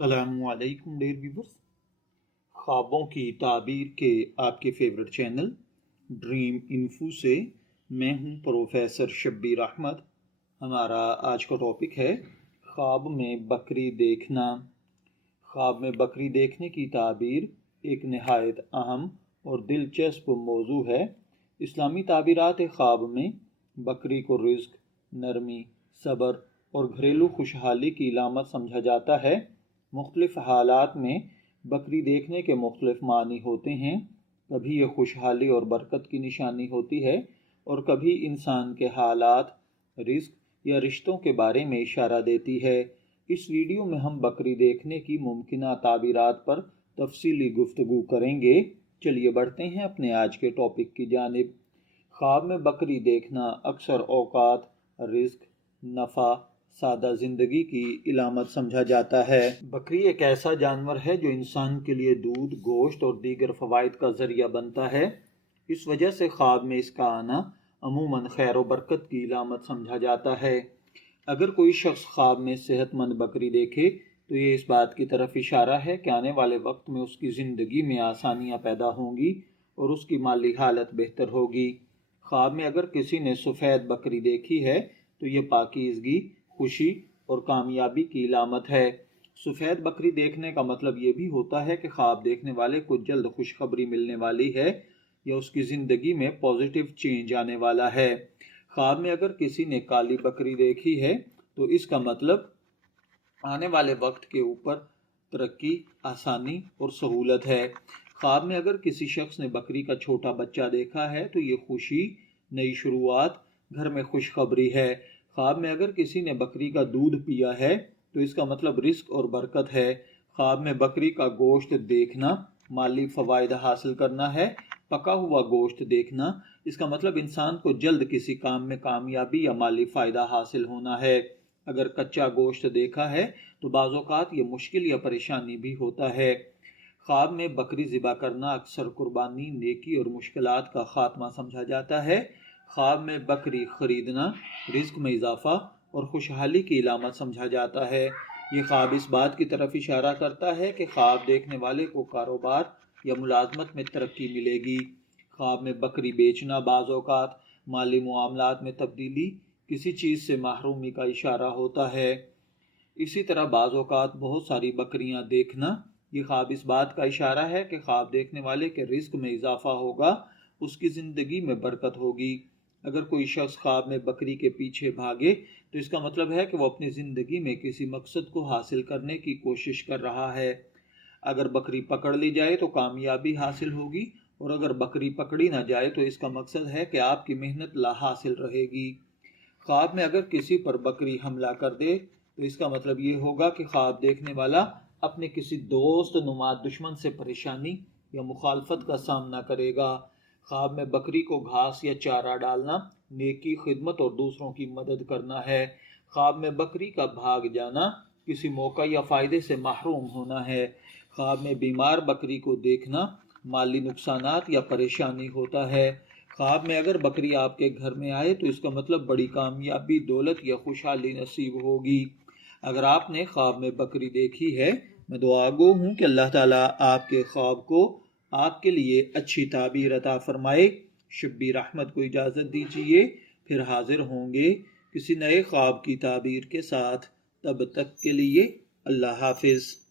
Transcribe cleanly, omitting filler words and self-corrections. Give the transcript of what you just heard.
السلام علیکم dear viewers, خوابوں کی تعبیر کے آپ کے فیورٹ چینل ڈریم انفو سے میں ہوں پروفیسر شبیر احمد۔ ہمارا آج کا ٹاپک ہے خواب میں بکری دیکھنا۔ خواب میں بکری دیکھنے کی تعبیر ایک نہایت اہم اور دلچسپ موضوع ہے۔ اسلامی تعبیرات خواب میں بکری کو رزق، نرمی، صبر اور گھریلو خوشحالی کی علامت سمجھا جاتا ہے۔ مختلف حالات میں بکری دیکھنے کے مختلف معنی ہوتے ہیں۔ کبھی یہ خوشحالی اور برکت کی نشانی ہوتی ہے اور کبھی انسان کے حالات، رزق یا رشتوں کے بارے میں اشارہ دیتی ہے۔ اس ویڈیو میں ہم بکری دیکھنے کی ممکنہ تعبیرات پر تفصیلی گفتگو کریں گے۔ چلیے بڑھتے ہیں اپنے آج کے ٹاپک کی جانب۔ خواب میں بکری دیکھنا اکثر اوقات رزق، نفع، سادہ زندگی کی علامت سمجھا جاتا ہے۔ بکری ایک ایسا جانور ہے جو انسان کے لیے دودھ، گوشت اور دیگر فوائد کا ذریعہ بنتا ہے۔ اس وجہ سے خواب میں اس کا آنا عموماً خیر و برکت کی علامت سمجھا جاتا ہے۔ اگر کوئی شخص خواب میں صحت مند بکری دیکھے تو یہ اس بات کی طرف اشارہ ہے کہ آنے والے وقت میں اس کی زندگی میں آسانیاں پیدا ہوں گی اور اس کی مالی حالت بہتر ہوگی۔ خواب میں اگر کسی نے سفید بکری دیکھی ہے تو یہ پاکیزگی، خوشی اور کامیابی کی علامت ہے۔ سفید بکری دیکھنے کا مطلب یہ بھی ہوتا ہے کہ خواب دیکھنے والے کو جلد خوشخبری ملنے والی ہے یا اس کی زندگی میں پازیٹیو چینج آنے والا ہے۔ خواب میں اگر کسی نے کالی بکری دیکھی ہے تو اس کا مطلب آنے والے وقت کے اوپر ترقی، آسانی اور سہولت ہے۔ خواب میں اگر کسی شخص نے بکری کا چھوٹا بچہ دیکھا ہے تو یہ خوشی، نئی شروعات، گھر میں خوشخبری ہے۔ خواب میں اگر کسی نے بکری کا دودھ پیا ہے تو اس کا مطلب رزق اور برکت ہے۔ خواب میں بکری کا گوشت دیکھنا مالی فوائد حاصل کرنا ہے۔ پکا ہوا گوشت دیکھنا اس کا مطلب انسان کو جلد کسی کام میں کامیابی یا مالی فائدہ حاصل ہونا ہے۔ اگر کچا گوشت دیکھا ہے تو بعض اوقات یہ مشکل یا پریشانی بھی ہوتا ہے۔ خواب میں بکری ذبح کرنا اکثر قربانی، نیکی اور مشکلات کا خاتمہ سمجھا جاتا ہے۔ خواب میں بکری خریدنا رزق میں اضافہ اور خوشحالی کی علامت سمجھا جاتا ہے۔ یہ خواب اس بات کی طرف اشارہ کرتا ہے کہ خواب دیکھنے والے کو کاروبار یا ملازمت میں ترقی ملے گی۔ خواب میں بکری بیچنا بعض اوقات مالی معاملات میں تبدیلی، کسی چیز سے محرومی کا اشارہ ہوتا ہے۔ اسی طرح بعض اوقات بہت ساری بکریاں دیکھنا یہ خواب اس بات کا اشارہ ہے کہ خواب دیکھنے والے کے رزق میں اضافہ ہوگا، اس کی زندگی میں برکت ہوگی۔ اگر کوئی شخص خواب میں بکری کے پیچھے بھاگے تو اس کا مطلب ہے کہ وہ اپنی زندگی میں کسی مقصد کو حاصل کرنے کی کوشش کر رہا ہے۔ اگر بکری پکڑ لی جائے تو کامیابی حاصل ہوگی اور اگر بکری پکڑی نہ جائے تو اس کا مقصد ہے کہ آپ کی محنت لا حاصل رہے گی۔ خواب میں اگر کسی پر بکری حملہ کر دے تو اس کا مطلب یہ ہوگا کہ خواب دیکھنے والا اپنے کسی دوست نما دشمن سے پریشانی یا مخالفت کا سامنا کرے گا۔ خواب میں بکری کو گھاس یا چارہ ڈالنا نیکی، خدمت اور دوسروں کی مدد کرنا ہے۔ خواب میں بکری کا بھاگ جانا کسی موقع یا فائدے سے محروم ہونا ہے۔ خواب میں بیمار بکری کو دیکھنا مالی نقصانات یا پریشانی ہوتا ہے۔ خواب میں اگر بکری آپ کے گھر میں آئے تو اس کا مطلب بڑی کامیابی، دولت یا خوشحالی نصیب ہوگی۔ اگر آپ نے خواب میں بکری دیکھی ہے، میں دعا گو ہوں کہ اللہ تعالیٰ آپ کے خواب کو آپ کے لیے اچھی تعبیر عطا فرمائے۔ شبیر احمد کو اجازت دیجیے، پھر حاضر ہوں گے کسی نئے خواب کی تعبیر کے ساتھ۔ تب تک کے لیے اللہ حافظ۔